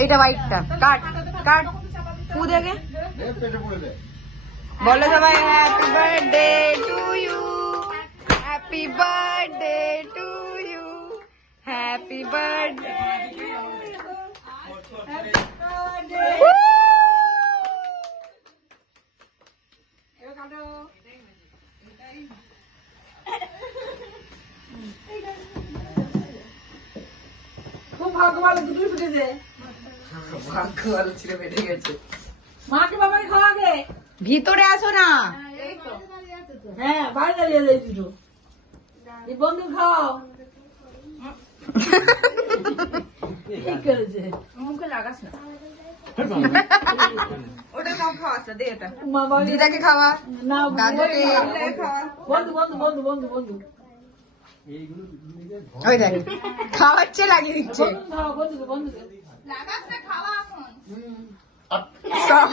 এইটা হোয়াইটটা কাট কাট ফু দেখে বলো সবাই happy birthday to you happy birthday to you happy birthday খুব ভাগ্য ভালো দুটোই ফুটেছে। ভাগ্য ভালো ছিল বেঁধে গেছে মাকে বাবাকে খাওয়া গে। ভিতরে আসো না হ্যাঁ বাইরে দাঁড়িয়ে যায় দুটো এই বন্ধু খাও ঠিক করেছে মুখে লাগাস না ওটা সব খাওয়াস না দে এটা মা বাবা দিদাকে খাওয়া না দাদুকে বন্ধু বন্ধু বন্ধু বন্ধু বন্ধু ওই দেখ খাওয়াচ্ছে লাগিয়ে দিচ্ছে বন্ধু বন্ধু বন্ধু সব